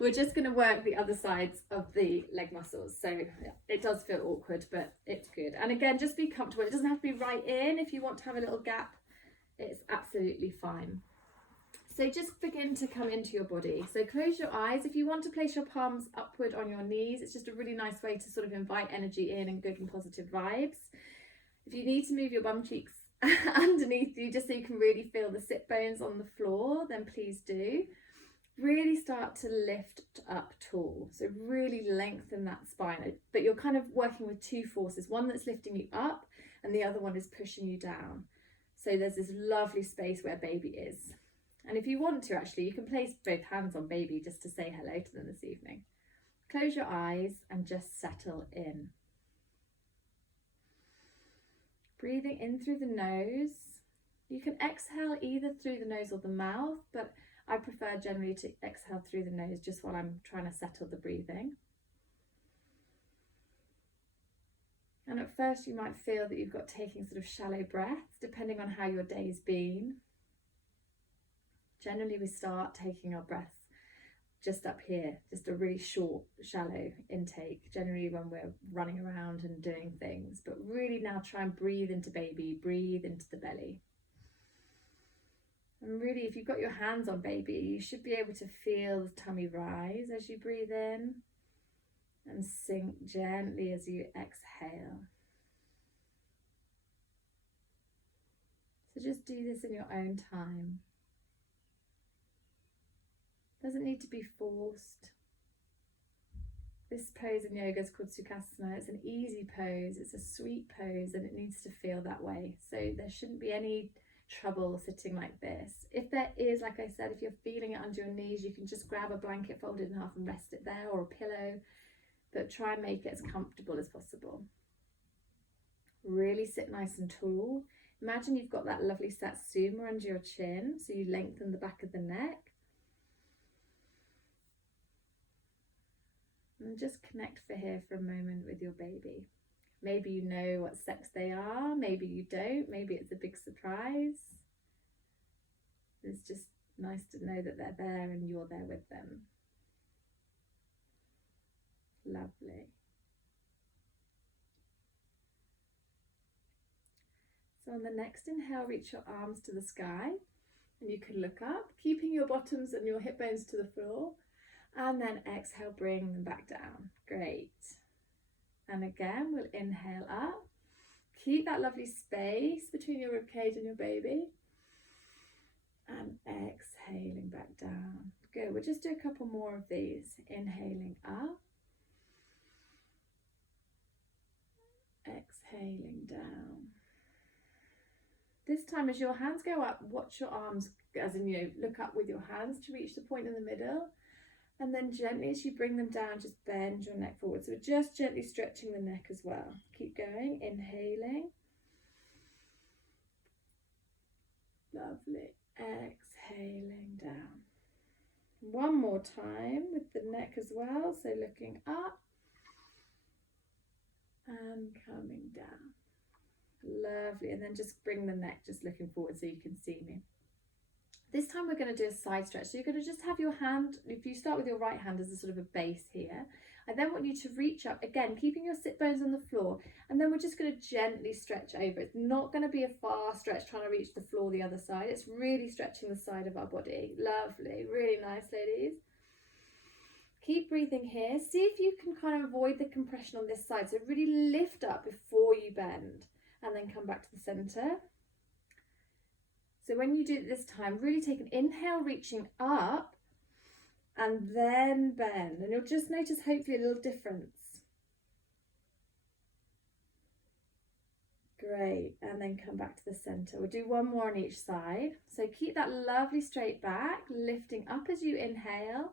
We're just going to work the other sides of the leg muscles. So it does feel awkward, but it's good. And again, just be comfortable. It doesn't have to be right in. If you want to have a little gap, it's absolutely fine. So just begin to come into your body. So close your eyes. If you want to place your palms upward on your knees, it's just a really nice way to sort of invite energy in and good and positive vibes. If you need to move your bum cheeks underneath you just so you can really feel the sit bones on the floor, then please do. Really start to lift up tall. So really lengthen that spine, but you're kind of working with two forces, one that's lifting you up and the other one is pushing you down. So there's this lovely space where baby is. And if you want to, actually, you can place both hands on baby just to say hello to them this evening. Close your eyes and just settle in. Breathing in through the nose. You can exhale either through the nose or the mouth, but I prefer generally to exhale through the nose just while I'm trying to settle the breathing. And at first you might feel that you've got taking sort of shallow breaths, depending on how your day's been. Generally we start taking our breaths just up here, just a really short, shallow intake, generally when we're running around and doing things. But really now try and breathe into baby, breathe into the belly. And really, if you've got your hands on baby, you should be able to feel the tummy rise as you breathe in and sink gently as you exhale. So just do this in your own time. Doesn't need to be forced. This pose in yoga is called Sukhasana. It's an easy pose, it's a sweet pose, and it needs to feel that way. So there shouldn't be any trouble sitting like this. If there is, like I said, if you're feeling it under your knees, you can just grab a blanket, fold it in half and rest it there, or a pillow, but try and make it as comfortable as possible. Really sit nice and tall. Imagine you've got that lovely Satsuma under your chin, so you lengthen the back of the neck. And just connect for here for a moment with your baby. Maybe you know what sex they are, maybe you don't, maybe it's a big surprise. It's just nice to know that they're there and you're there with them. Lovely. So on the next inhale, reach your arms to the sky and you can look up, keeping your bottoms and your hip bones to the floor. And then exhale, bring them back down. Great. And again, we'll inhale up. Keep that lovely space between your ribcage and your baby. And exhaling back down. Good. We'll just do a couple more of these. Inhaling up. Exhaling down. This time, as your hands go up, watch your arms, as in, look up with your hands to reach the point in the middle. And then gently, as you bring them down, just bend your neck forward. So we're just gently stretching the neck as well. Keep going, inhaling. Lovely. Exhaling down. One more time with the neck as well. So looking up and coming down. Lovely. And then just bring the neck just looking forward so you can see me. This time we're going to do a side stretch. So you're going to just have your hand, if you start with your right hand as a sort of a base here, I then want you to reach up, again, keeping your sit bones on the floor, and then we're just going to gently stretch over. It's not going to be a far stretch trying to reach the floor the other side. It's really stretching the side of our body. Lovely. Really nice, ladies. Keep breathing here. See if you can kind of avoid the compression on this side. So really lift up before you bend, and then come back to the center. So when you do it this time, really take an inhale, reaching up, and then bend. And you'll just notice hopefully a little difference. Great. And then come back to the center. We'll do one more on each side. So keep that lovely straight back, lifting up as you inhale,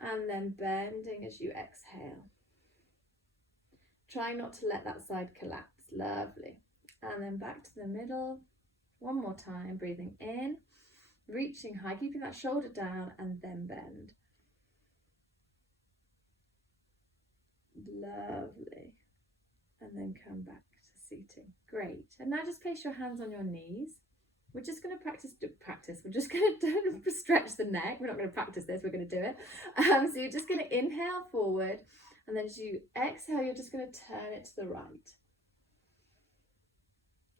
and then bending as you exhale. Try not to let that side collapse. Lovely. And then back to the middle. One more time, breathing in, reaching high, keeping that shoulder down, and then bend. Lovely. And then come back to seating. Great. And now just place your hands on your knees. we're just going to practice. We're just going to stretch the neck. We're not going to practice this, we're going to do it. So you're just going to inhale forward, and then as you exhale, you're just going to turn it to the right.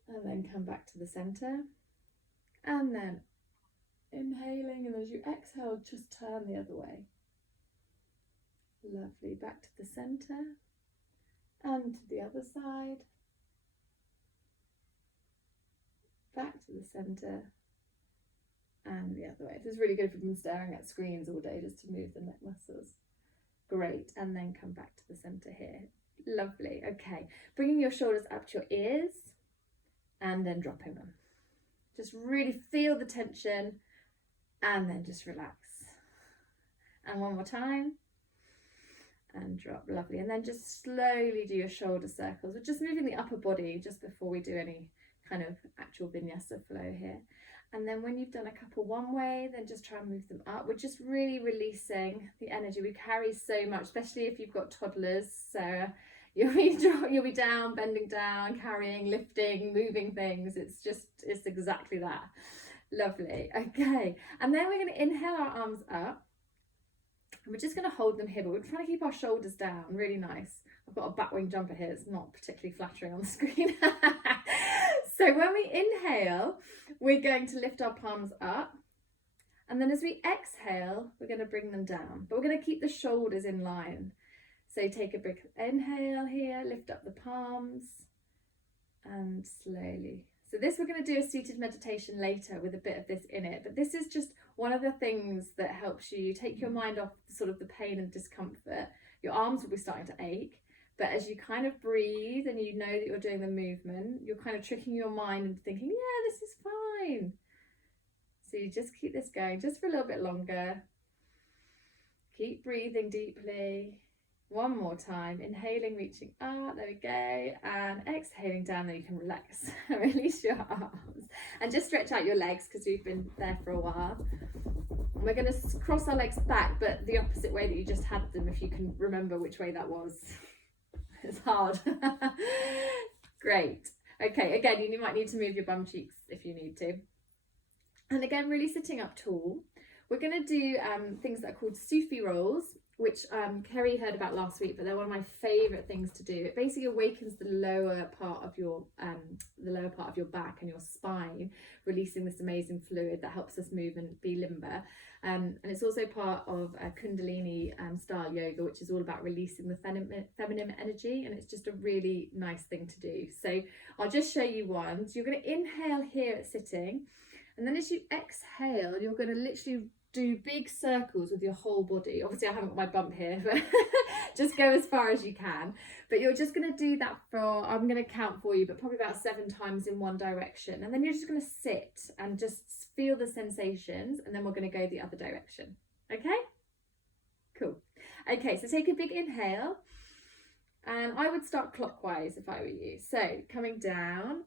And then come back to the center. And then inhaling, and as you exhale, just turn the other way. Lovely. Back to the center. And to the other side. Back to the center. And the other way. This is really good if you've been staring at screens all day, just to move the neck muscles. Great. And then come back to the center here. Lovely. Okay. Bringing your shoulders up to your ears and then dropping them. Just really feel the tension and then just relax. And one more time. And drop. Lovely. And then just slowly do your shoulder circles. We're just moving the upper body just before we do any kind of actual vinyasa flow here. And then when you've done a couple one way, then just try and move them up. We're just really releasing the energy. We carry so much, especially if you've got toddlers. So you'll be down, bending down, carrying, lifting, moving things. It's exactly that. Lovely. Okay. And then we're going to inhale our arms up. And we're just going to hold them here, but we're trying to keep our shoulders down. Really nice. I've got a bat wing jumper here. It's not particularly flattering on the screen. So when we inhale, we're going to lift our palms up. And then as we exhale, we're going to bring them down. But we're going to keep the shoulders in line. So take a big inhale here, lift up the palms, and slowly. So this, we're going to do a seated meditation later with a bit of this in it. But this is just one of the things that helps you take your mind off sort of the pain and discomfort. Your arms will be starting to ache. But as you kind of breathe and you know that you're doing the movement, you're kind of tricking your mind into thinking, yeah, this is fine. So you just keep this going just for a little bit longer. Keep breathing deeply. One more time. Inhaling, reaching up. There we go. And exhaling down. Then you can relax. Release your arms. And just stretch out your legs because we've been there for a while. And we're going to cross our legs back, but the opposite way that you just had them, if you can remember which way that was. It's hard. Great. Okay, again, you might need to move your bum cheeks if you need to. And again, really sitting up tall. We're going to do things that are called Sufi rolls, which Kerry heard about last week, but they're one of my favourite things to do. It basically awakens the lower part of your back and your spine, releasing this amazing fluid that helps us move and be limber. And it's also part of Kundalini style yoga, which is all about releasing the feminine energy, and it's just a really nice thing to do. So I'll just show you one. So you're going to inhale here at sitting, and then as you exhale, you're going to literally do big circles with your whole body. Obviously I haven't got my bump here, but just go as far as you can. But you're just going to do that for, I'm going to count for you, but probably about 7 times in one direction. And then you're just going to sit and just feel the sensations, and then we're going to go the other direction. Okay? Cool. Okay, so take a big inhale, and I would start clockwise if I were you. So coming down,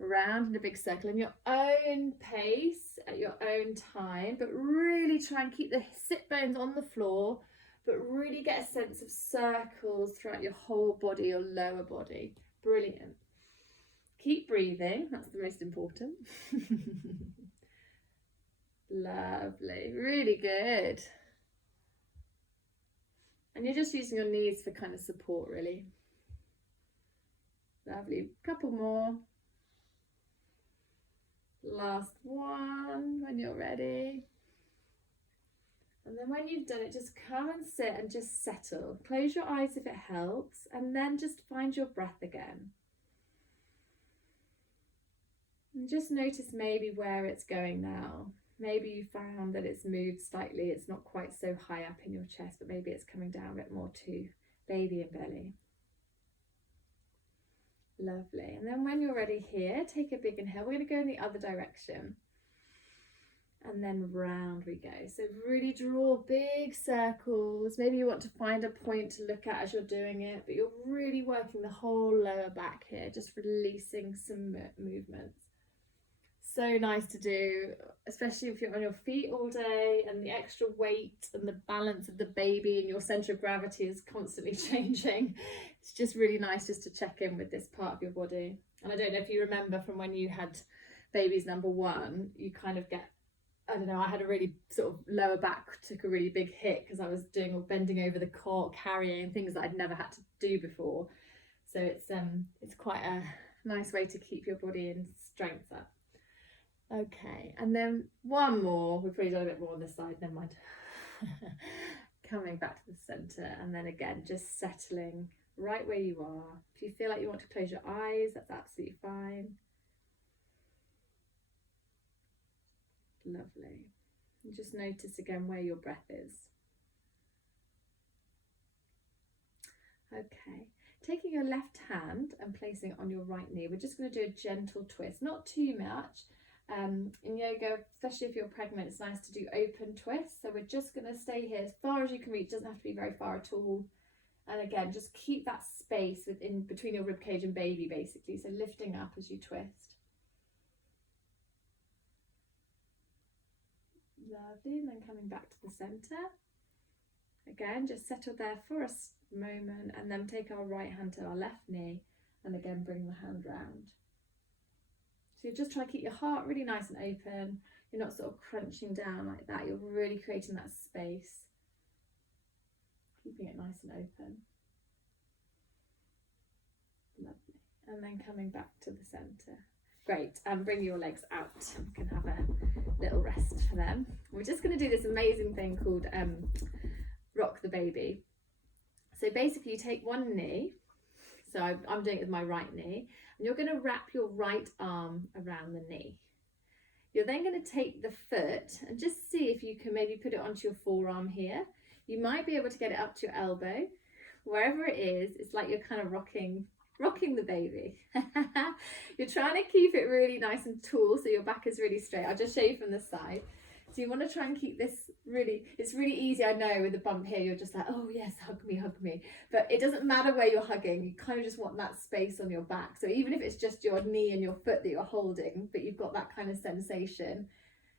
round in a big circle in your own pace at your own time, but really try and keep the sit bones on the floor, but really get a sense of circles throughout your whole body, your lower body. Brilliant. Keep breathing, that's the most important. Lovely, really good. And you're just using your knees for kind of support, really. Lovely, couple more. Last one when you're ready. And then when you've done it, just come and sit and just settle. Close your eyes if it helps, and then just find your breath again. And just notice maybe where it's going now. Maybe you found that it's moved slightly. It's not quite so high up in your chest, but maybe it's coming down a bit more to baby and belly. Lovely. And then when you're ready here, take a big inhale. We're going to go in the other direction. And then round we go. So really draw big circles. Maybe you want to find a point to look at as you're doing it, but you're really working the whole lower back here, just releasing some movements. So nice to do, especially if you're on your feet all day and the extra weight and the balance of the baby and your centre of gravity is constantly changing. It's just really nice just to check in with this part of your body. And I don't know if you remember from when you had baby's number one, you kind of get, I don't know, I had a really sort of lower back, took a really big hit because I was doing all bending over the cot, carrying things that I'd never had to do before. So it's quite a nice way to keep your body in strength up. Okay, and then one more. We've probably done a bit more on this side, never mind. Coming back to the center, and then again just settling right where you are. If you feel like you want to close your eyes, that's absolutely fine. Lovely. And just notice again where your breath is. Okay, taking your left hand and placing it on your right knee, we're just going to do a gentle twist, not too much. In yoga, especially if you're pregnant, it's nice to do open twists. So we're just going to stay here as far as you can reach. It doesn't have to be very far at all. And again, just keep that space within between your ribcage and baby, basically. So lifting up as you twist. Lovely. And then coming back to the center. Again, just settle there for a moment, and then take our right hand to our left knee, and again bring the hand round. So you just try to keep your heart really nice and open. You're not sort of crunching down like that. You're really creating that space, keeping it nice and open. Lovely. And then coming back to the center. Great. And bring your legs out. You can have a little rest for them. We're just going to do this amazing thing called rock the baby. So basically you take one knee, so I'm doing it with my right knee, and you're going to wrap your right arm around the knee. You're then going to take the foot and just see if you can maybe put it onto your forearm here. You might be able to get it up to your elbow. Wherever it is, it's like you're kind of rocking the baby. You're trying to keep it really nice and tall so your back is really straight. I'll just show you from the side. So you want to try and keep this really, it's really easy, I know, with the bump here, you're just like, oh yes, hug me. But it doesn't matter where you're hugging, you kind of just want that space on your back. So even if it's just your knee and your foot that you're holding, but you've got that kind of sensation,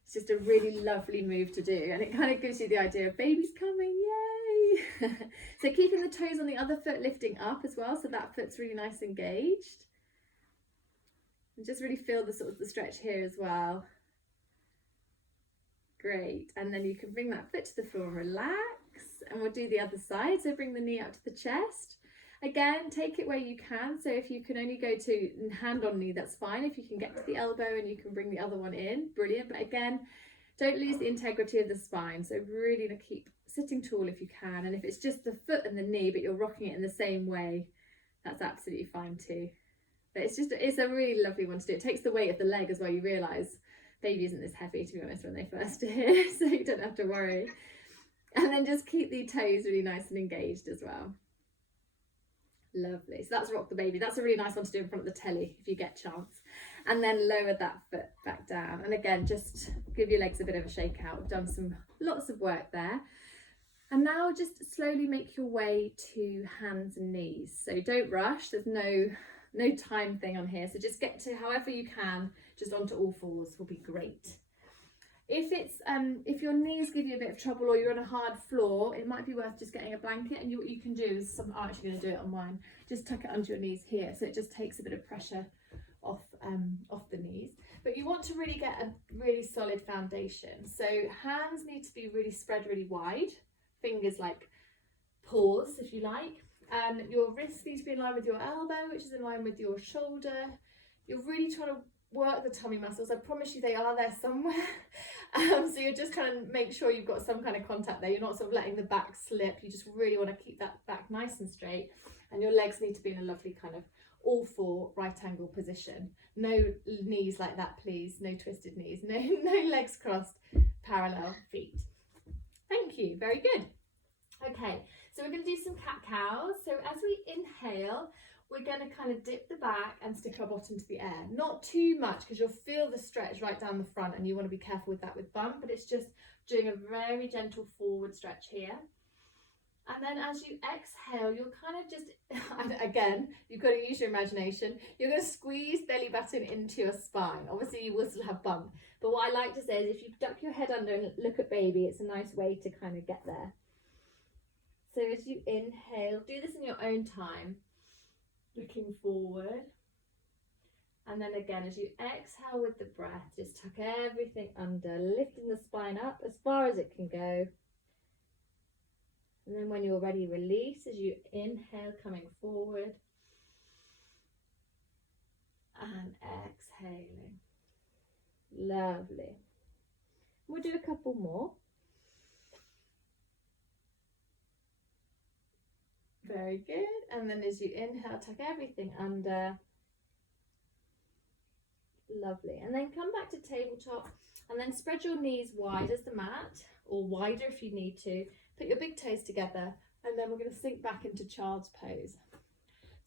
it's just a really lovely move to do. And it kind of gives you the idea of baby's coming, yay! So keeping the toes on the other foot lifting up as well, so that foot's really nice and engaged. And just really feel the sort of the stretch here as well. Great, and then you can bring that foot to the floor and relax, and we'll do the other side. So bring the knee up to the chest. Again, take it where you can. So if you can only go to hand on knee, that's fine. If you can get to the elbow and you can bring the other one in, brilliant. But again, don't lose the integrity of the spine. So really to keep sitting tall if you can. And if it's just the foot and the knee, but you're rocking it in the same way, that's absolutely fine too. But it's a really lovely one to do. It takes the weight of the leg as well. You realise baby isn't this heavy, to be honest, when they first are here, so you don't have to worry. And then just keep the toes really nice and engaged as well. Lovely. So that's rock the baby. That's a really nice one to do in front of the telly if you get a chance. And then lower that foot back down. And again, just give your legs a bit of a shake out. We've done lots of work there. And now just slowly make your way to hands and knees. So don't rush. There's no time thing on here. So just get to however you can, just onto all fours will be great. If your knees give you a bit of trouble or you're on a hard floor, it might be worth just getting a blanket, and what you can do is, I'm actually going to do it on mine, just tuck it under your knees here, so it just takes a bit of pressure off the knees. But you want to really get a really solid foundation. So hands need to be really spread really wide, fingers like paws if you like. Your wrists need to be in line with your elbow, which is in line with your shoulder. You're really trying to work the tummy muscles. I promise you they are there somewhere. So you're just kind of make sure you've got some kind of contact there. You're not sort of letting the back slip. You just really want to keep that back nice and straight. And your legs need to be in a lovely kind of all four right angle position. No knees like that, please. No twisted knees. No legs crossed. Parallel feet. Thank you. Very good. Okay, so we're going to do some cat-cows. So as we inhale, we're going to kind of dip the back and stick our bottom to the air. Not too much, because you'll feel the stretch right down the front, and you want to be careful with that with bump, but it's just doing a very gentle forward stretch here. And then as you exhale, you'll kind of just, again, you've got to use your imagination. You're going to squeeze belly button into your spine. Obviously, you will still have bump. But what I like to say is if you duck your head under and look at baby, it's a nice way to kind of get there. So as you inhale, do this in your own time, looking forward. And then again, as you exhale with the breath, just tuck everything under, lifting the spine up as far as it can go. And then when you're ready, release as you inhale, coming forward. And exhaling. Lovely. We'll do a couple more. Very good. And then as you inhale, tuck everything under. Lovely. And then come back to tabletop and then spread your knees wide as the mat, or wider if you need to. Put your big toes together, and then we're going to sink back into child's pose.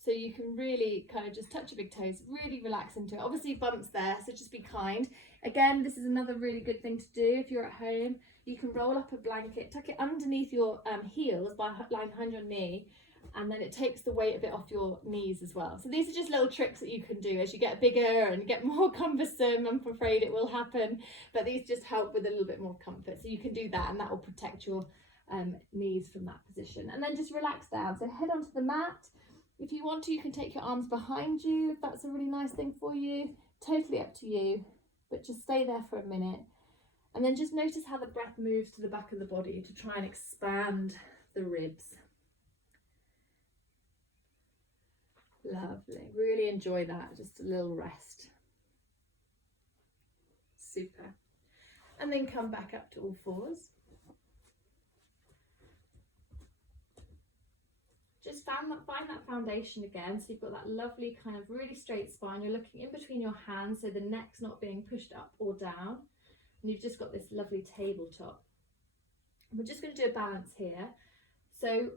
So you can really kind of just touch your big toes, really relax into it. Obviously bumps there, so just be kind. Again, this is another really good thing to do if you're at home. You can roll up a blanket, tuck it underneath your heels by lying behind your knee, and then it takes the weight a bit off your knees as well. So these are just little tricks that you can do as you get bigger and get more cumbersome. I'm afraid it will happen, but these just help with a little bit more comfort. So you can do that, and that will protect your knees from that position. And then just relax down. So head onto the mat. If you want to, you can take your arms behind you if that's a really nice thing for you. Totally up to you, but just stay there for a minute. And then just notice how the breath moves to the back of the body to try and expand the ribs. Lovely. Really enjoy that. Just a little rest. Super. And then come back up to all fours. Just find that foundation again, so you've got that lovely kind of really straight spine. You're looking in between your hands, so the neck's not being pushed up or down, and you've just got this lovely tabletop. We're just going to do a balance here. So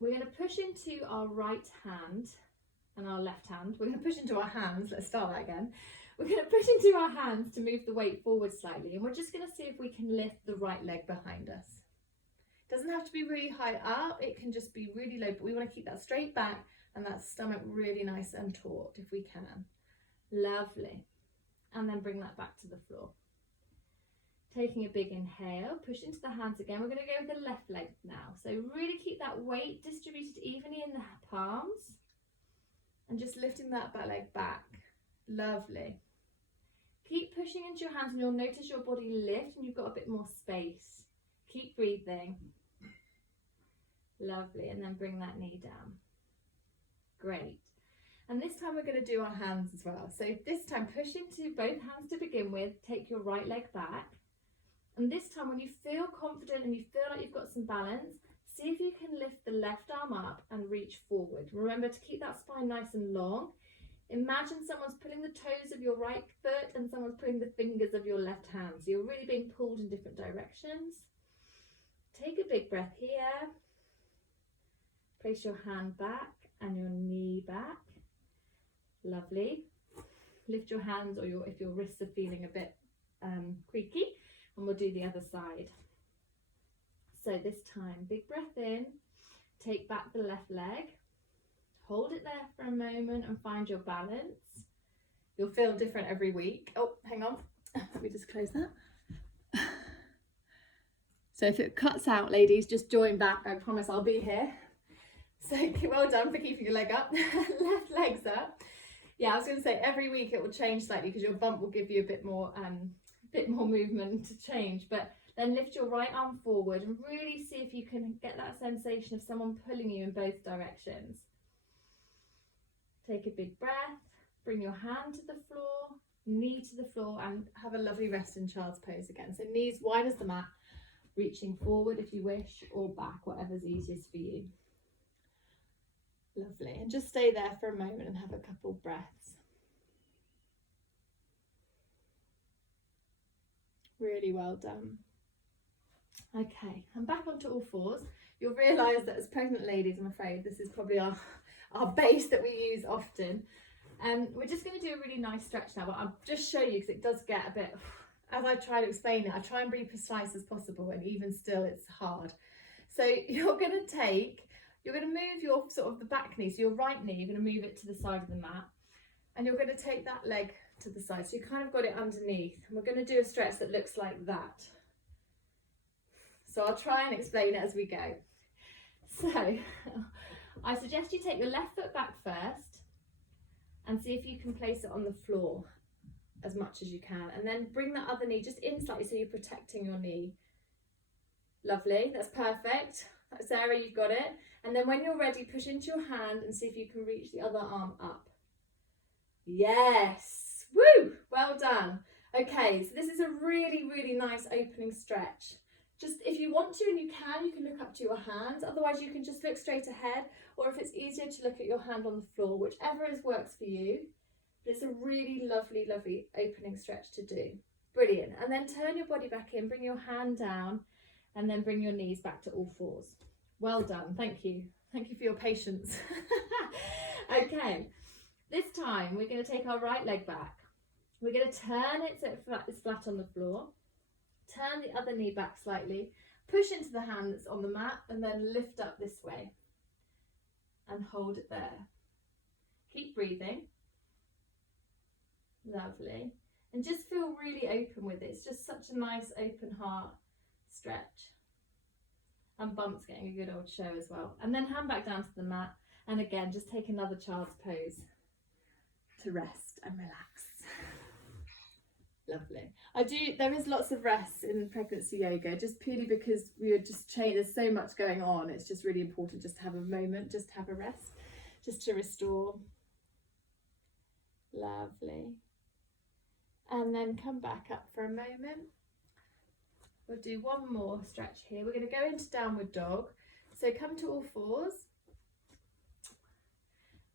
we're going to push into our right hand and our left hand. We're going to push into our hands. Let's start that again. We're going to push into our hands to move the weight forward slightly, and we're just going to see if we can lift the right leg behind us. Doesn't have to be really high up, it can just be really low, but we want to keep that straight back and that stomach really nice and taut if we can. Lovely. And then bring that back to the floor. Taking a big inhale, push into the hands again. We're going to go with the left leg now. So really keep that weight distributed evenly in the palms and just lifting that back leg back. Lovely. Keep pushing into your hands and you'll notice your body lift and you've got a bit more space. Keep breathing. Lovely, and then bring that knee down. Great. And this time we're going to do our hands as well. So this time push into both hands to begin with, take your right leg back. And this time when you feel confident and you feel like you've got some balance, see if you can lift the left arm up and reach forward. Remember to keep that spine nice and long. Imagine someone's pulling the toes of your right foot and someone's pulling the fingers of your left hand. So you're really being pulled in different directions. Take a big breath here. Place your hand back and your knee back. Lovely. Lift your hands, or if your wrists are feeling a bit creaky, and we'll do the other side. So this time, big breath in. Take back the left leg. Hold it there for a moment and find your balance. You'll feel different every week. Oh, hang on. Let me just close that. So if it cuts out, ladies, just join back. I promise I'll be here. So well done for keeping your leg up. Left leg's up. Yeah, I was going to say every week it will change slightly because your bump will give you a bit more movement to change. But then lift your right arm forward and really see if you can get that sensation of someone pulling you in both directions. Take a big breath. Bring your hand to the floor, knee to the floor, and have a lovely rest in child's pose again. So knees wide as the mat. Reaching forward if you wish, or back, whatever's easiest for you. Lovely. And just stay there for a moment and have a couple breaths. Really well done. Okay, I'm back onto all fours. You'll realise that as pregnant ladies, I'm afraid, this is probably our base that we use often. We're just going to do a really nice stretch now, but I'll just show you because it does get a bit... As I try to explain it, I try and be precise as possible, and even still it's hard. So you're going to move your sort of the back knee, so your right knee, you're going to move it to the side of the mat, and you're going to take that leg to the side. So you kind of got it underneath, and we're going to do a stretch that looks like that. So I'll try and explain it as we go. So I suggest you take your left foot back first, and see if you can place it on the floor as much as you can, and then bring that other knee just in slightly so you're protecting your knee. Lovely, that's perfect. Sarah, you've got it. And then when you're ready, push into your hand and see if you can reach the other arm up. Yes, woo, well done. Okay, so this is a really, really nice opening stretch. Just if you want to and you can look up to your hands. Otherwise you can just look straight ahead, or if it's easier to look at your hand on the floor, whichever works for you. But it's a really lovely, lovely opening stretch to do. Brilliant. And then turn your body back in, bring your hand down, and then bring your knees back to all fours. Well done, thank you. Thank you for your patience. Okay, this time we're going to take our right leg back. We're going to turn it so it's flat on the floor. Turn the other knee back slightly. Push into the hand that's on the mat and then lift up this way. And hold it there. Keep breathing. Lovely. And just feel really open with it. It's just such a nice open heart stretch. And Bump's getting a good old show as well. And then hand back down to the mat. And again, just take another child's pose to rest and relax. Lovely. There is lots of rest in pregnancy yoga, just purely because we are just there's so much going on. It's just really important just to have a moment, just to have a rest, just to restore. Lovely. And then come back up for a moment. We'll do one more stretch here. We're going to go into downward dog. So come to all fours.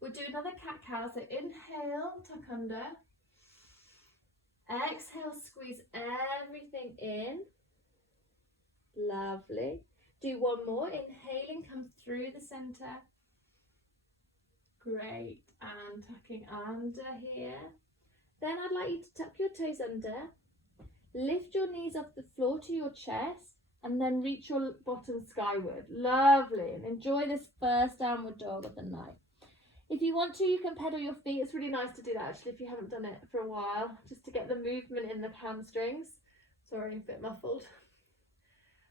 We'll do another cat-cow. So inhale, tuck under. Exhale, squeeze everything in. Lovely. Do one more. Inhaling, come through the center. Great. And tucking under here. Then I'd like you to tuck your toes under. Lift your knees off the floor to your chest and then reach your bottom skyward. Lovely. And enjoy this first downward dog of the night. If you want to, you can pedal your feet. It's really nice to do that actually if you haven't done it for a while, just to get the movement in the hamstrings. Sorry, a bit muffled.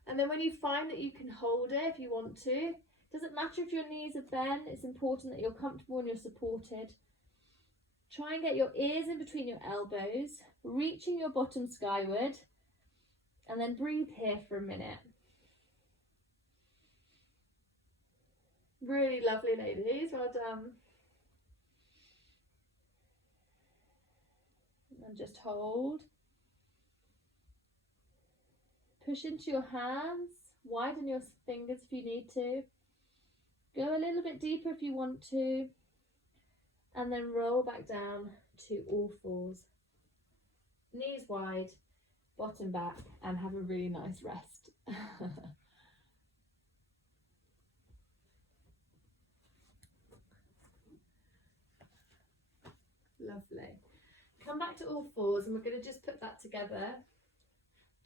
And then when you find that you can hold it, if you want to, it doesn't matter if your knees are bent, it's important that you're comfortable and you're supported. Try and get your ears in between your elbows, reaching your bottom skyward, and then breathe here for a minute. Really lovely, ladies, well done. And just hold. Push into your hands, widen your fingers if you need to. Go a little bit deeper if you want to. And then roll back down to all fours. Knees wide, bottom back, and have a really nice rest. Lovely. Come back to all fours and we're going to just put that together.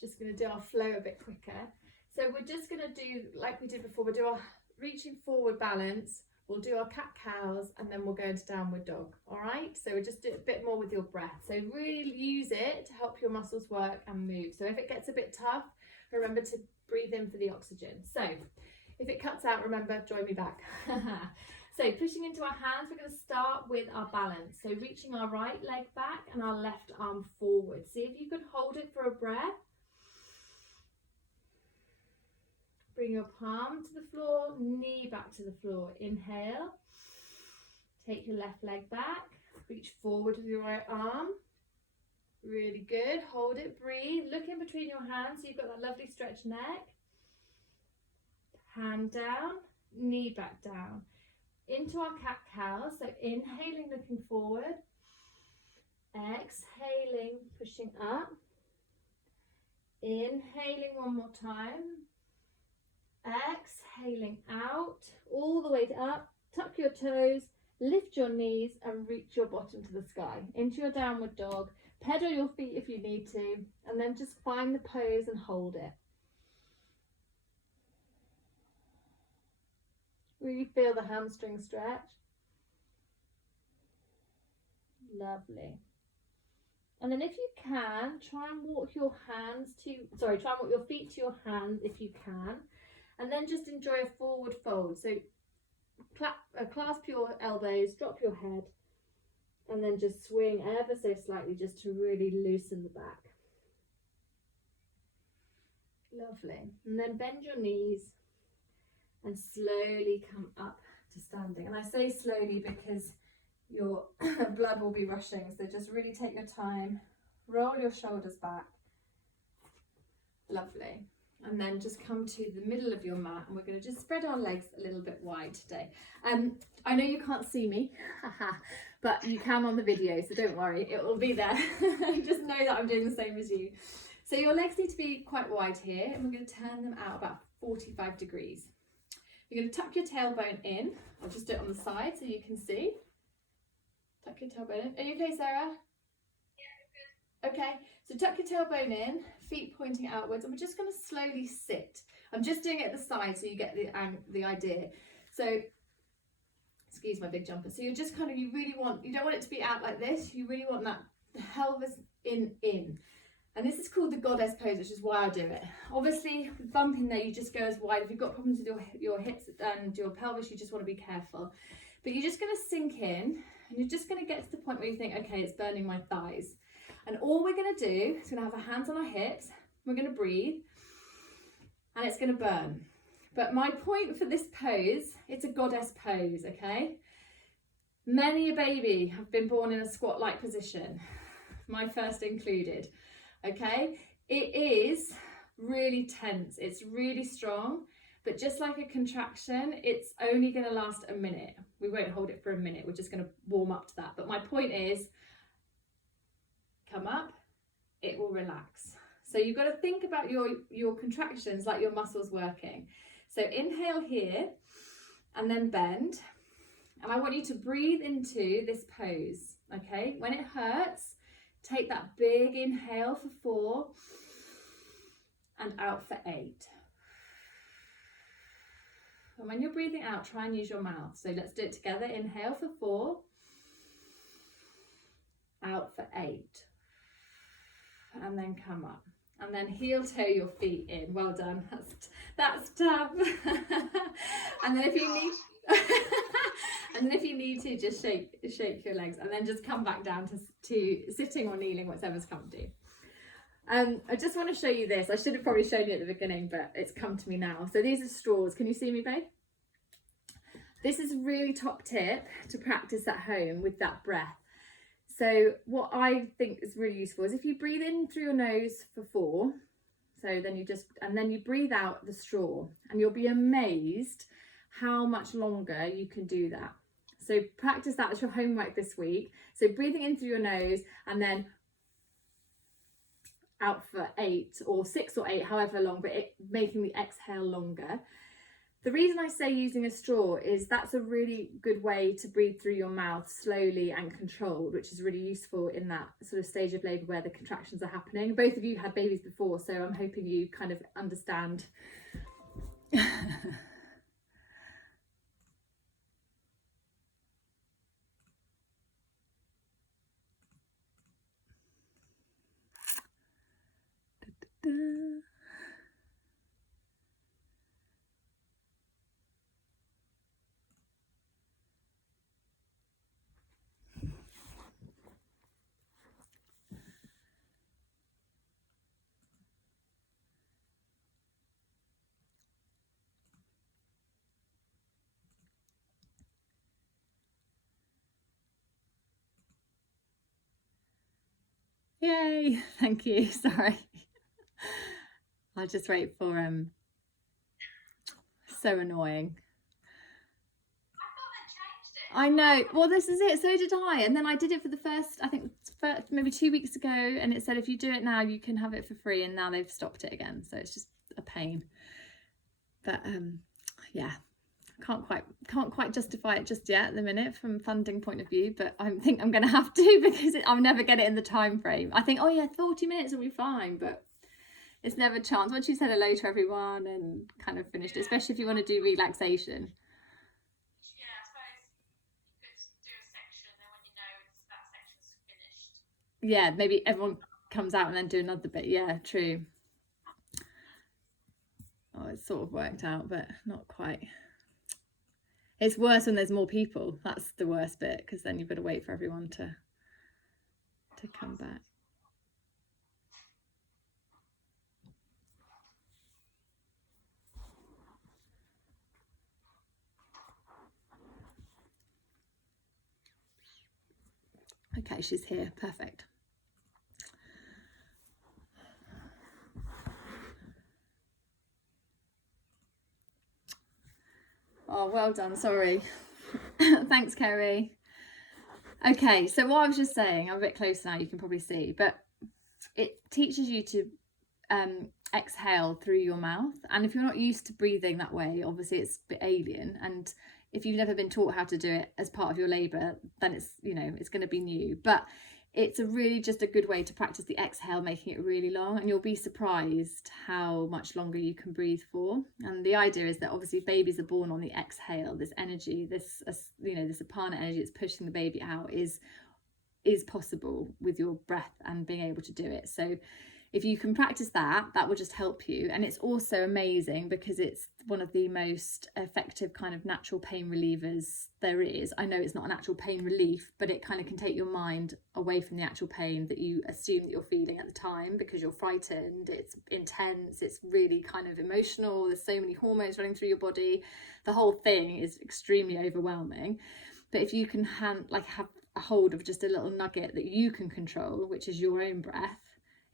Just going to do our flow a bit quicker. So we're just going to do, like we did before, we'll do our reaching forward balance, we'll do our cat-cows, and then we'll go into downward dog. All right, so we'll just do a bit more with your breath. So really use it to help your muscles work and move. So if it gets a bit tough, remember to breathe in for the oxygen. So if it cuts out, remember, join me back. So pushing into our hands, we're going to start with our balance. So reaching our right leg back and our left arm forward. See if you can hold it for a breath. Bring your palm to the floor, knee back to the floor. Inhale. Take your left leg back. Reach forward with your right arm. Really good. Hold it, breathe. Look in between your hands so you've got that lovely stretched neck. Hand down, knee back down. Into our cat-cow, so inhaling, looking forward, exhaling, pushing up, inhaling one more time, exhaling out, all the way up, tuck your toes, lift your knees and reach your bottom to the sky, into your downward dog, pedal your feet if you need to, and then just find the pose and hold it. Really feel the hamstring stretch. Lovely. And then if you can, try and walk your feet to your hands if you can. And then just enjoy a forward fold. So clasp your elbows, drop your head, And then just swing ever so slightly just to really loosen the back. Lovely. And then bend your knees and slowly come up to standing. And I say slowly because your blood will be rushing, so just really take your time. Roll your shoulders back. Lovely. And then just come to the middle of your mat, and we're going to just spread our legs a little bit wide today. I know you can't see me, but you can on the video, so don't worry, it will be there. Just know that I'm doing the same as you. So your legs need to be quite wide here, and we're going to turn them out about 45 degrees. You're going to tuck your tailbone in. I'll just do it on the side so you can see. Tuck your tailbone in. Are you okay, Sarah? Yeah, good. Okay, so tuck your tailbone in, feet pointing outwards, and we're just going to slowly sit. I'm just doing it at the side so you get the idea. So, excuse my big jumper. So you're just kind of, you don't want it to be out like this. You really want that pelvis in. And this is called the goddess pose, which is why I do it. Obviously, with bumping there, you just go as wide. If you've got problems with your hips and your pelvis, you just want to be careful. But you're just going to sink in, and you're just going to get to the point where you think, okay, it's burning my thighs. And all we're going to do is going to have our hands on our hips. We're going to breathe, and it's going to burn. But my point for this pose, it's a goddess pose, okay? Many a baby have been born in a squat-like position, my first included. Okay, it is really tense, it's really strong, but just like a contraction, it's only going to last a minute. We won't hold it for a minute, we're just going to warm up to that. But my point is, come up, it will relax. So you've got to think about your contractions like your muscles working. So inhale here and then bend, and I want you to breathe into this pose. Okay, when it hurts, take that big inhale for 4 and out for 8. And when you're breathing out, try and use your mouth. So let's do it together. Inhale for 4, out for 8. And then come up. And then heel toe your feet in. Well done. That's tough. And then if you need and then if you need to, just shake your legs, and then just come back down to sitting or kneeling, whatever's comfy. I just want to show you this. I should have probably shown you at the beginning, but it's come to me now. So these are straws. Can you see me, babe? This is a really top tip to practice at home with that breath. So what I think is really useful is if you breathe in through your nose for 4, so then you breathe out the straw, and you'll be amazed how much longer you can do that. So practice that as your homework this week. So breathing in through your nose and then out for 8 or 6 or 8, however long, but making the exhale longer. The reason I say using a straw is that's a really good way to breathe through your mouth slowly and controlled, which is really useful in that sort of stage of labour where the contractions are happening. Both of you had babies before, so I'm hoping you kind of understand. Yay, thank you. Sorry. I'll just wait for so annoying. I know. Well, this is it. So did I. And then I did it for the first, I think maybe 2 weeks ago, and it said if you do it now, you can have it for free. And now they've stopped it again. So it's just a pain. But yeah, can't quite justify it just yet at the minute from a funding point of view. But I think I'm going to have to because I'll never get it in the time frame. I think, oh yeah, 40 minutes will be fine, but it's never a chance. Once you said hello to everyone and kind of finished it, especially if you want to do relaxation. Yeah, maybe everyone comes out and then do another bit. Yeah, true. Oh, it's sort of worked out, but not quite. It's worse when there's more people. That's the worst bit, because then you've got to wait for everyone to come back. Okay, she's here. Perfect. Oh, well done. Sorry. Thanks, Kerry. Okay, so what I was just saying, I'm a bit close now, you can probably see, but it teaches you to exhale through your mouth. And if you're not used to breathing that way, obviously it's a bit alien. And if you've never been taught how to do it as part of your labour, then it's, you know, it's going to be new. But it's a really just a good way to practice the exhale, making it really long, and you'll be surprised how much longer you can breathe for. And the idea is that obviously babies are born on the exhale. This energy, this you know, this apana energy that's pushing the baby out is possible with your breath and being able to do it. So if you can practice that, that will just help you. And it's also amazing because it's one of the most effective kind of natural pain relievers there is. I know it's not an actual pain relief, but it kind of can take your mind away from the actual pain that you assume that you're feeling at the time, because you're frightened, it's intense, it's really kind of emotional, there's so many hormones running through your body, the whole thing is extremely overwhelming. But if you can have a hold of just a little nugget that you can control, which is your own breath,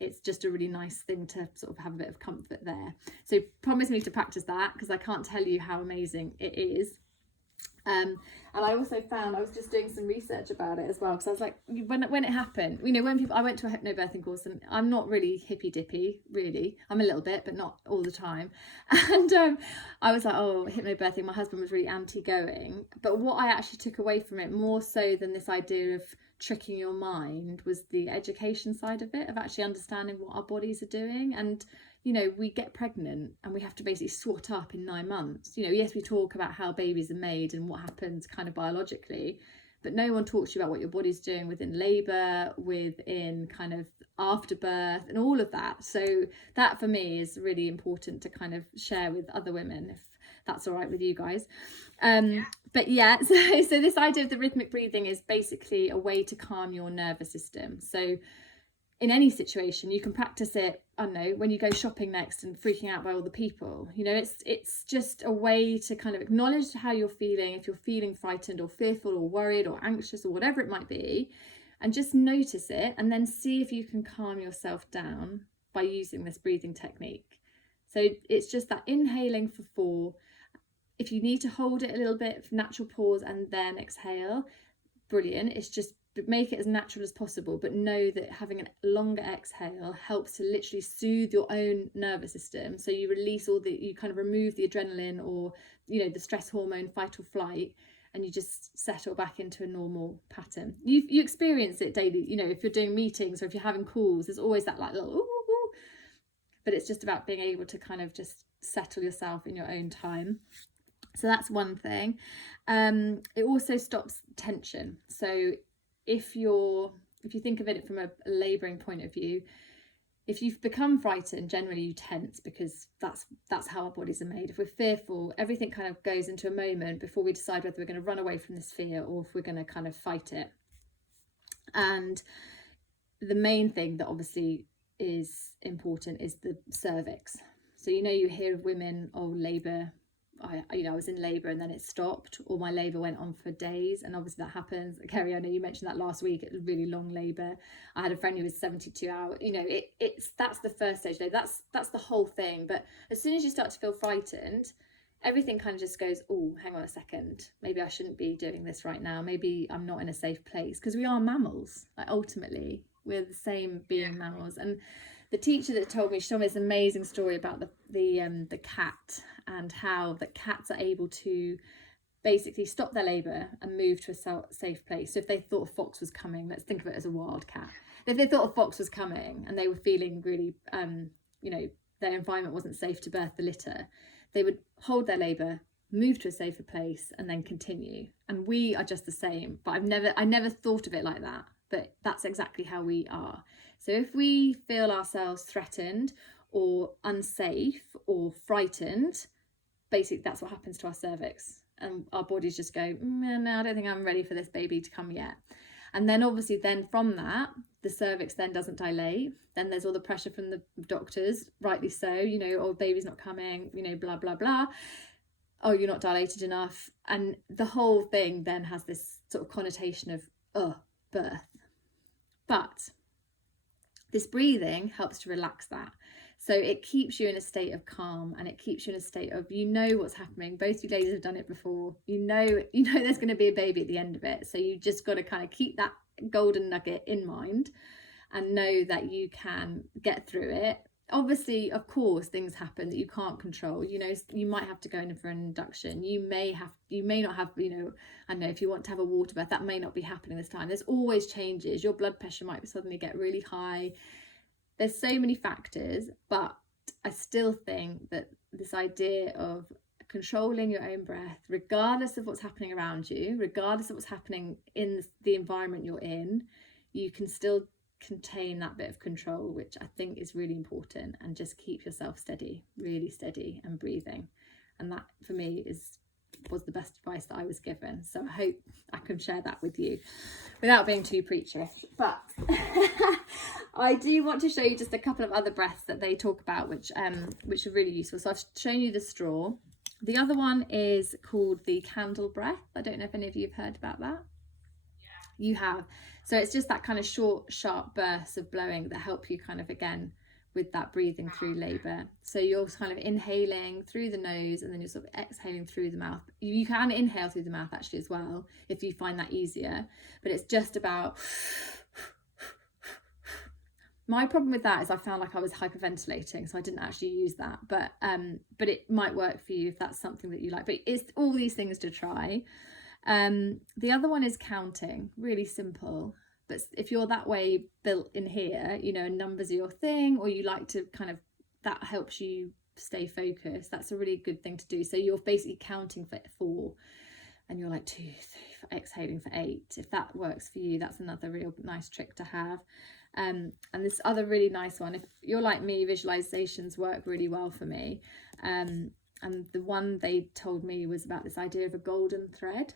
it's just a really nice thing to sort of have a bit of comfort there. So promise me to practice that, because I can't tell you how amazing it is. And I also found, I was just doing some research about it as well, because I was like, when it happened, you know, when people, I went to a hypnobirthing course, and I'm not really hippy dippy, really. I'm a little bit, but not all the time. And I was like, oh, hypnobirthing, my husband was really anti-going. But what I actually took away from it, more so than this idea of tricking your mind, was the education side of it, of actually understanding what our bodies are doing. And you know, we get pregnant and we have to basically swat up in 9 months. You know, yes, we talk about how babies are made and what happens kind of biologically, but no one talks to you about what your body's doing within labour, within kind of afterbirth and all of that. So that for me is really important to kind of share with other women, if that's all right with you guys. But yeah, so this idea of the rhythmic breathing is basically a way to calm your nervous system. So in any situation, you can practice it, I don't know, when you go shopping next and freaking out by all the people. You know, it's just a way to kind of acknowledge how you're feeling, if you're feeling frightened or fearful or worried or anxious or whatever it might be, and just notice it, and then see if you can calm yourself down by using this breathing technique. So it's just that inhaling for 4. If you need to hold it a little bit, natural pause, and then exhale, brilliant. It's just make it as natural as possible, but know that having a longer exhale helps to literally soothe your own nervous system. So you release you kind of remove the adrenaline, or, you know, the stress hormone, fight or flight, and you just settle back into a normal pattern. You experience it daily, you know, if you're doing meetings or if you're having calls, there's always that like little ooh, ooh, ooh. But it's just about being able to kind of just settle yourself in your own time. So that's one thing. It also stops tension. So if you think of it from a labouring point of view, if you've become frightened, generally you tense, because that's how our bodies are made. If we're fearful, everything kind of goes into a moment before we decide whether we're going to run away from this fear or if we're going to kind of fight it. And the main thing that obviously is important is the cervix. So, you know, you hear of women, oh, labour, I was in labour and then it stopped, or my labour went on for days, and obviously that happens. Kerry, I know you mentioned that last week, it was really long labour. I had a friend who was 72 hours. You know, that's the first stage. That's the whole thing. But as soon as you start to feel frightened, everything kind of just goes, oh, hang on a second, maybe I shouldn't be doing this right now, maybe I'm not in a safe place, because we are mammals. Like, ultimately we're the same being, mammals. And the teacher that told me, she told me this amazing story about the cat, and how the cats are able to basically stop their labour and move to a safe place. So if they thought a fox was coming, let's think of it as a wild cat. If they thought a fox was coming and they were feeling really, you know, their environment wasn't safe to birth the litter, they would hold their labour, move to a safer place, and then continue. And we are just the same. But I never thought of it like that. But that's exactly how we are. So if we feel ourselves threatened or unsafe or frightened, basically that's what happens to our cervix. and our bodies just go, no, I don't think I'm ready for this baby to come yet. And then obviously then from that, the cervix then doesn't dilate. Then there's all the pressure from the doctors, rightly so, you know, oh, baby's not coming, you know, blah, blah, blah. Oh, you're not dilated enough. And the whole thing then has this sort of connotation of, birth. But this breathing helps to relax that. So it keeps you in a state of calm, and it keeps you in a state of, you know what's happening. Both you ladies have done it before. You know there's going to be a baby at the end of it. So you just got to kind of keep that golden nugget in mind and know that you can get through it. Obviously, of course, things happen that you can't control. You know, you might have to go in for an induction. You may not have, you know, I don't know, if you want to have a water birth, that may not be happening this time. There's always changes. Your blood pressure might suddenly get really high. There's so many factors, but I still think that this idea of controlling your own breath, regardless of what's happening around you, regardless of what's happening in the environment you're in, you can still contain that bit of control, which I think is really important, and just keep yourself steady, really steady, and breathing. And that for me was the best advice that I was given. So I hope I can share that with you without being too preacherish. But I do want to show you just a couple of other breaths that they talk about, which are really useful. So I've shown you the straw. The other one is called the candle breath. I don't know if any of you have heard about that. Yeah. You have. So it's just that kind of short, sharp bursts of blowing that help you kind of, again, with that breathing through labour. So you're kind of inhaling through the nose, and then you're sort of exhaling through the mouth. You can inhale through the mouth actually as well, if you find that easier, but it's just about... My problem with that is I found like I was hyperventilating, so I didn't actually use that, but it might work for you if that's something that you like. But it's all these things to try. The other one is counting, really simple. But if you're that way built in here, you know, numbers are your thing, or you like to kind of, that helps you stay focused, that's a really good thing to do. So you're basically counting for 4, and you're like 2, 3, exhaling for 8. If that works for you, that's another real nice trick to have. And this other really nice one, if you're like me, visualizations work really well for me. And the one they told me was about this idea of a golden thread.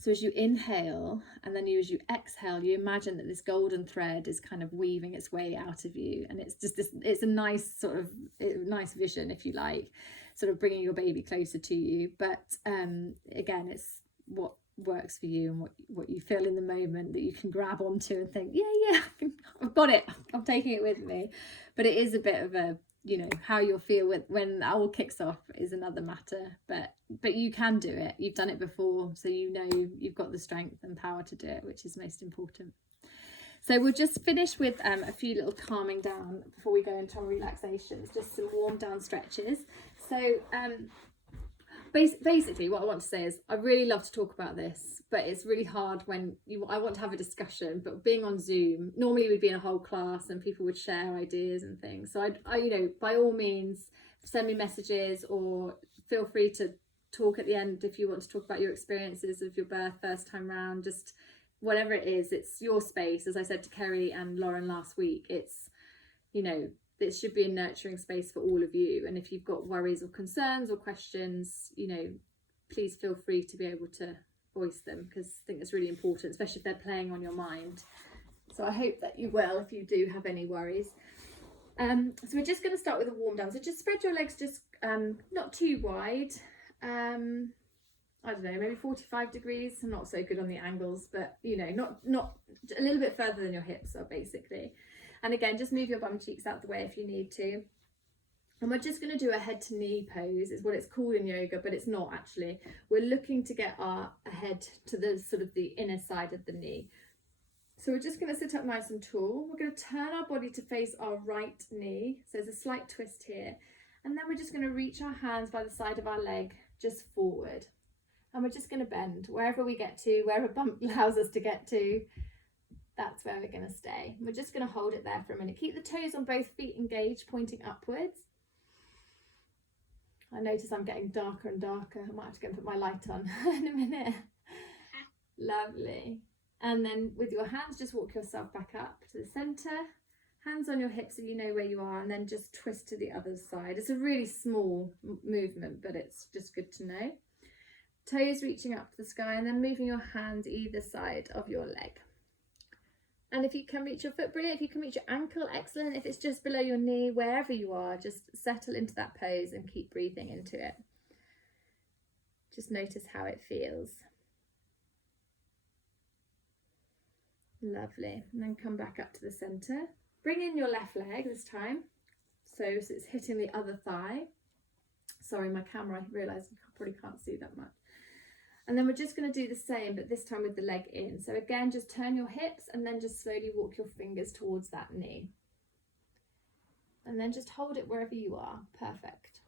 So as you inhale, and then as you exhale, you imagine that this golden thread is kind of weaving its way out of you. And it's just this, it's a nice sort of nice vision, if you like, sort of bringing your baby closer to you. But again, it's what works for you and what you feel in the moment that you can grab onto and think, yeah, I've got it, I'm taking it with me. But it is a bit of a, you know, how you'll feel when that all kicks off is another matter, but you can do it. You've done it before, so you know you've got the strength and power to do it, which is most important. So we'll just finish with a few little calming down before we go into our relaxations, just some warm down stretches. So basically what I want to say is I really love to talk about this, but it's really hard when I want to have a discussion, but being on Zoom, normally we'd be in a whole class and people would share ideas and things. So I you know, by all means, send me messages, or feel free to talk at the end if you want to talk about your experiences of your birth first time round, just whatever it is, it's your space. As I said to Kerry and Lauren last week, it's, you know, it should be a nurturing space for all of you. And if you've got worries or concerns or questions, you know, please feel free to be able to voice them, because I think it's really important, especially if they're playing on your mind. So I hope that you will, if you do have any worries. So we're just going to start with a warm down. So just spread your legs, just not too wide. I don't know, maybe 45 degrees. I'm not so good on the angles, but you know, not a little bit further than your hips are basically. And again, just move your bum cheeks out the way if you need to. And we're just going to do a head to knee pose, is what it's called in yoga, but it's not actually. We're looking to get our head to the sort of the inner side of the knee. So we're just going to sit up nice and tall. We're going to turn our body to face our right knee. So there's a slight twist here. And then we're just going to reach our hands by the side of our leg, just forward. And we're just going to bend wherever we get to, wherever bump allows us to get to. That's where we're going to stay. We're just going to hold it there for a minute. Keep the toes on both feet engaged, pointing upwards. I notice I'm getting darker and darker. I might have to go and put my light on in a minute. Lovely. And then with your hands, just walk yourself back up to the centre. Hands on your hips if you know where you are, and then just twist to the other side. It's a really small movement, but it's just good to know. toes reaching up to the sky, and then moving your hands either side of your leg. And if you can reach your foot, brilliant. If you can reach your ankle, excellent. If it's just below your knee, wherever you are, just settle into that pose and keep breathing into it. Just notice how it feels. Lovely. And then come back up to the center. Bring in your left leg this time. So it's hitting the other thigh. Sorry, my camera, I realised you probably can't see that much. And then we're just going to do the same, but this time with the leg in. So again, just turn your hips and then just slowly walk your fingers towards that knee. And then just hold it wherever you are. Perfect.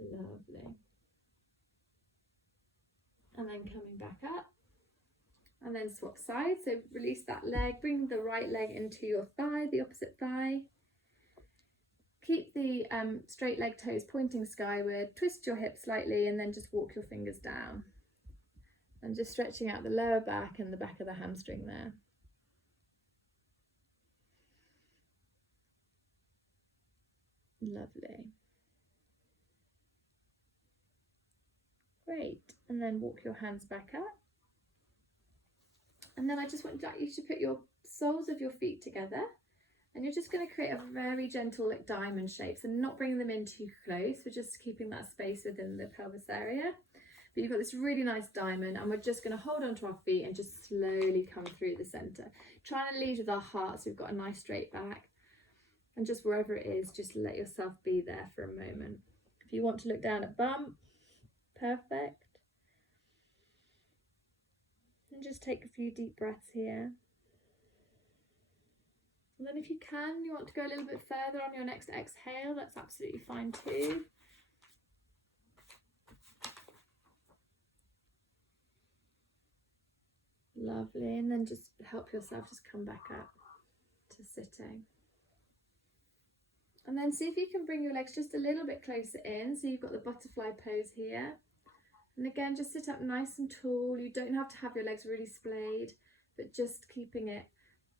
Lovely. And then coming back up. And then swap sides. So release that leg, bring the right leg into your thigh, the opposite thigh. Keep the straight leg toes pointing skyward, twist your hips slightly, and then just walk your fingers down. And just stretching out the lower back and the back of the hamstring there. Lovely. Great. And then walk your hands back up. And then I just want you to put your soles of your feet together. And you're just going to create a very gentle like diamond shape, so not bringing them in too close. We're just keeping that space within the pelvis area. But you've got this really nice diamond, and we're just going to hold onto our feet and just slowly come through the center. Trying to lead with our heart, so we've got a nice straight back. And just wherever it is, just let yourself be there for a moment. If you want to look down at bump, perfect. And just take a few deep breaths here. And then if you can, you want to go a little bit further on your next exhale, that's absolutely fine too. Lovely, and then just help yourself just come back up to sitting. And then see if you can bring your legs just a little bit closer in, so you've got the butterfly pose here. And again, just sit up nice and tall. You don't have to have your legs really splayed, but just keeping it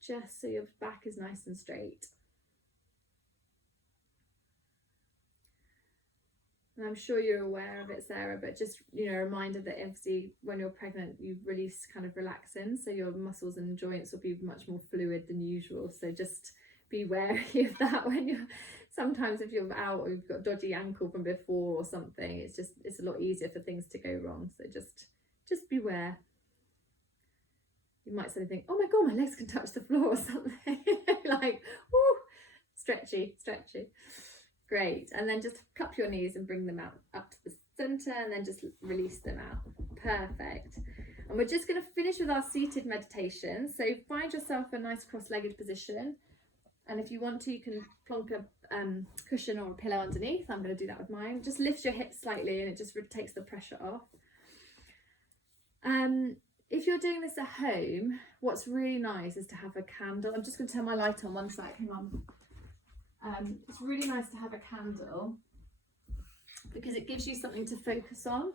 just so your back is nice and straight. And I'm sure you're aware of it, Sarah, but just, a reminder that obviously when you're pregnant, you release kind of relaxin, so your muscles and joints will be much more fluid than usual. So just be wary of that when you're, sometimes if you're out or you've got a dodgy ankle from before or something, it's a lot easier for things to go wrong. So just beware. You might suddenly think, oh my God, my legs can touch the floor or something. Like, whoo, stretchy. Great. And then just cup your knees and bring them out up to the center, and then just release them out. Perfect. And we're just going to finish with our seated meditation. So find yourself a nice cross-legged position. And if you want to, you can plonk a cushion or a pillow underneath. I'm going to do that with mine. Just lift your hips slightly and it just takes the pressure off. If you're doing this at home, what's really nice is to have a candle. I'm just going to turn my light on one sec, hang on. It's really nice to have a candle because it gives you something to focus on.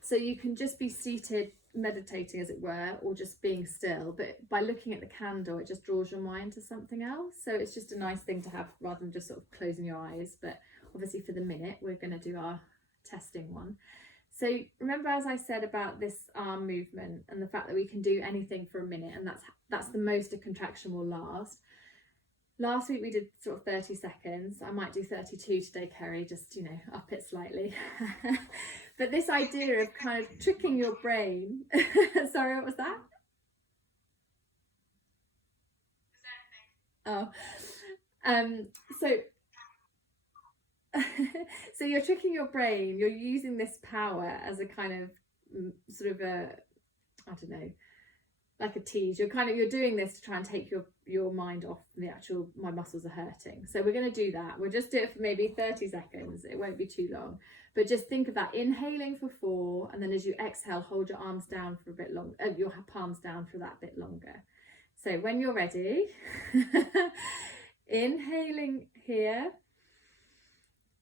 So you can just be seated, meditating as it were, or just being still. But by looking at the candle, it just draws your mind to something else. So it's just a nice thing to have rather than just sort of closing your eyes. But obviously for the minute, we're going to do our testing one. So remember, as I said about this arm movement and the fact that we can do anything for a minute, and that's the most a contraction will last. Last week we did sort of 30 seconds. I might do 32 today, Kerry, just, up it slightly. But this idea of kind of tricking your brain. Sorry, what was that? Oh, so you're tricking your brain, you're using this power as a kind of sort of a, I don't know, like a tease. You're doing this to try and take your mind off the actual, my muscles are hurting. So we're going to do that. We'll just do it for maybe 30 seconds. It won't be too long. But just think of that, inhaling for 4, and then as you exhale, hold your arms down for a bit longer, your palms down for that bit longer. So when you're ready, inhaling here,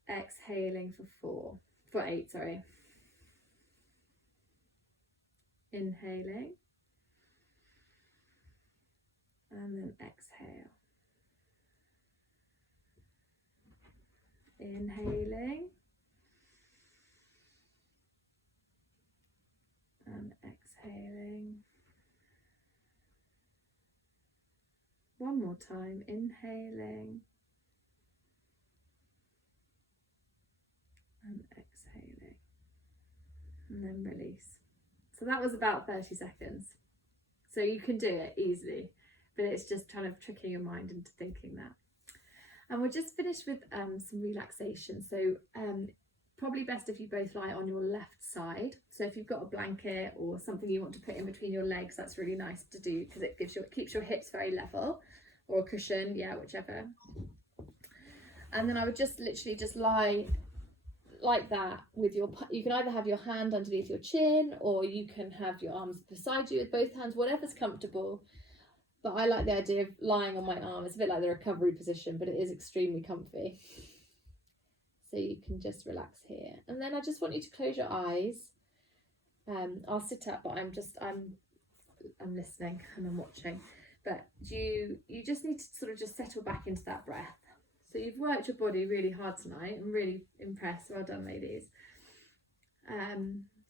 exhaling for 8, sorry. Inhaling. And then exhale. Inhaling and exhaling. One more time, inhaling and exhaling, and then release. So that was about 30 seconds. So you can do it easily, but it's just kind of tricking your mind into thinking that. And we're just finished with some relaxation. So probably best if you both lie on your left side. So if you've got a blanket or something you want to put in between your legs, that's really nice to do because it keeps your hips very level, or a cushion, yeah, whichever. And then I would just literally just lie like that with you can either have your hand underneath your chin, or you can have your arms beside you with both hands, whatever's comfortable. But I like the idea of lying on my arm. It's a bit like the recovery position, but it is extremely comfy. So you can just relax here. And then I just want you to close your eyes. I'll sit up, but I'm listening and I'm watching. But you just need to sort of just settle back into that breath. So you've worked your body really hard tonight. I'm really impressed. Well done, ladies.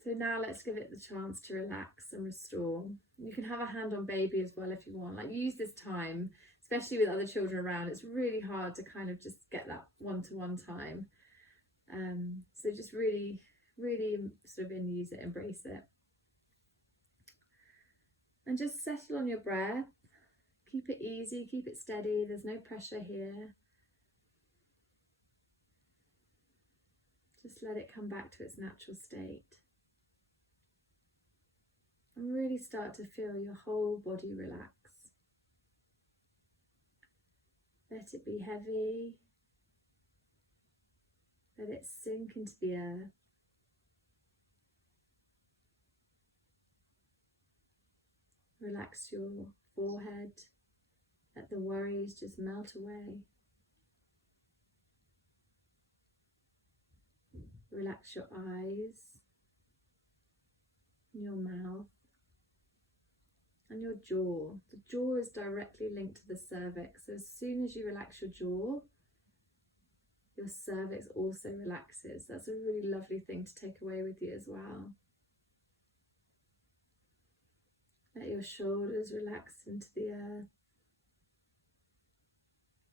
So now let's give it the chance to relax and restore. You can have a hand on baby as well if you want. Like, use this time, especially with other children around. It's really hard to kind of just get that one-to-one time. So just really, really sort of use it, embrace it. And just settle on your breath. Keep it easy, keep it steady. There's no pressure here. Just let it come back to its natural state. And really start to feel your whole body relax. Let it be heavy. Let it sink into the earth. Relax your forehead. Let the worries just melt away. Relax your eyes, your mouth, and your jaw. The jaw is directly linked to the cervix. So as soon as you relax your jaw, your cervix also relaxes. That's a really lovely thing to take away with you as well. Let your shoulders relax into the earth.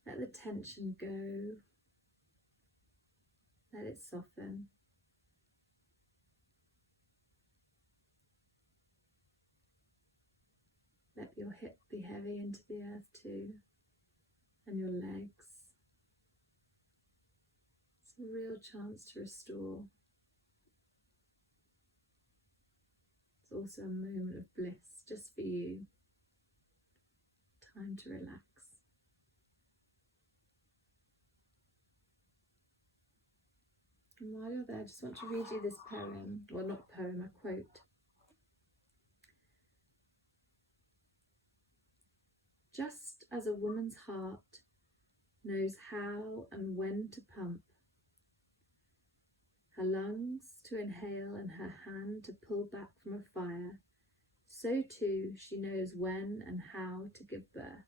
Let the tension go. Let it soften. Let your hip be heavy into the earth too, and your legs. It's a real chance to restore. It's also a moment of bliss just for you. Time to relax. And while you're there, I just want to read you this poem. Well, not poem, a quote. Just as a woman's heart knows how and when to pump, her lungs to inhale and her hand to pull back from a fire, so too she knows when and how to give birth.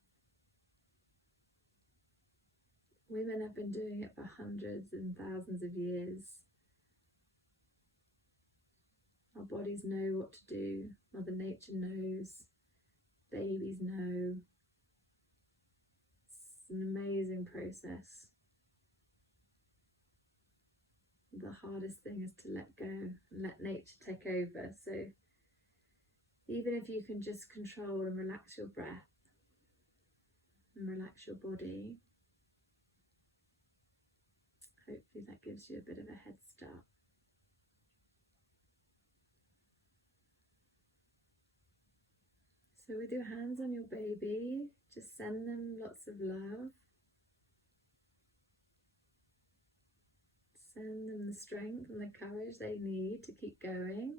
Women have been doing it for hundreds and thousands of years. Our bodies know what to do. Mother Nature knows. Babies know. It's an amazing process. The hardest thing is to let go and let nature take over. So even if you can just control and relax your breath and relax your body, hopefully that gives you a bit of a head start. So with your hands on your baby, just send them lots of love. Send them the strength and the courage they need to keep going.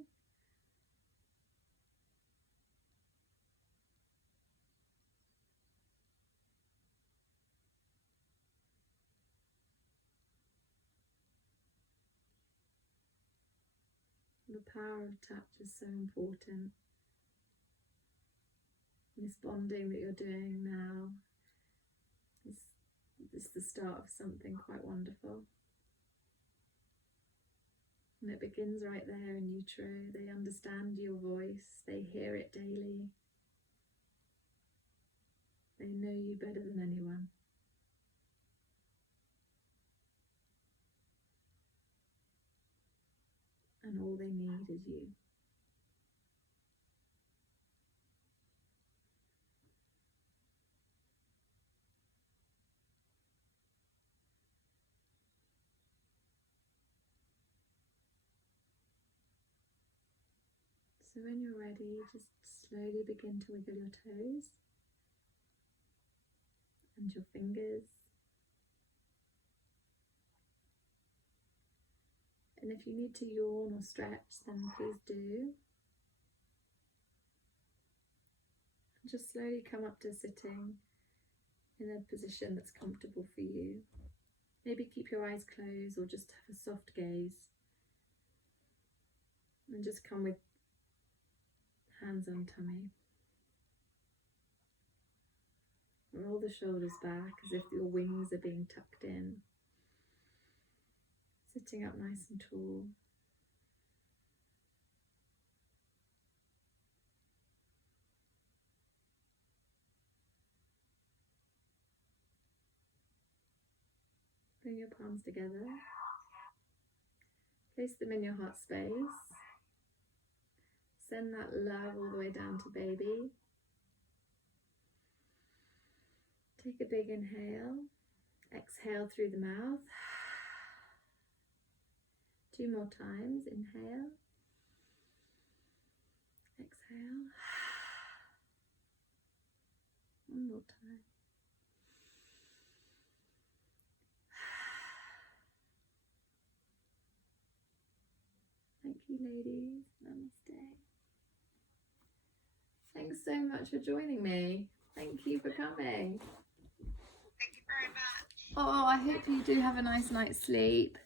The power of touch is so important. This bonding that you're doing now is the start of something quite wonderful. And it begins right there in utero. They understand your voice. They hear it daily. They know you better than anyone. And all they need is you. So when you're ready, just slowly begin to wiggle your toes and your fingers. And if you need to yawn or stretch, then please do. And just slowly come up to sitting in a position that's comfortable for you. Maybe keep your eyes closed or just have a soft gaze. And just come with hands on tummy. Roll the shoulders back as if your wings are being tucked in. Sitting up nice and tall. Bring your palms together. Place them in your heart space. Send that love all the way down to baby. Take a big inhale. Exhale through the mouth. 2 more times. Inhale. Exhale. 1 more time. Thank you, ladies. Namaste. Thanks so much for joining me. Thank you for coming. Thank you very much. Oh, I hope you do have a nice night's sleep.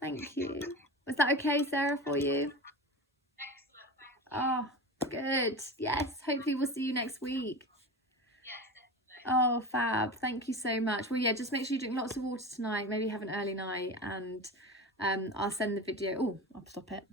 Thank you. Was that okay, Sarah, for you? Excellent, thank you. Oh, good. Yes, hopefully we'll see you next week. Yes, definitely. Oh, fab. Thank you so much. Well, yeah, just make sure you drink lots of water tonight. Maybe have an early night, and I'll send the video. Oh, I'll stop it.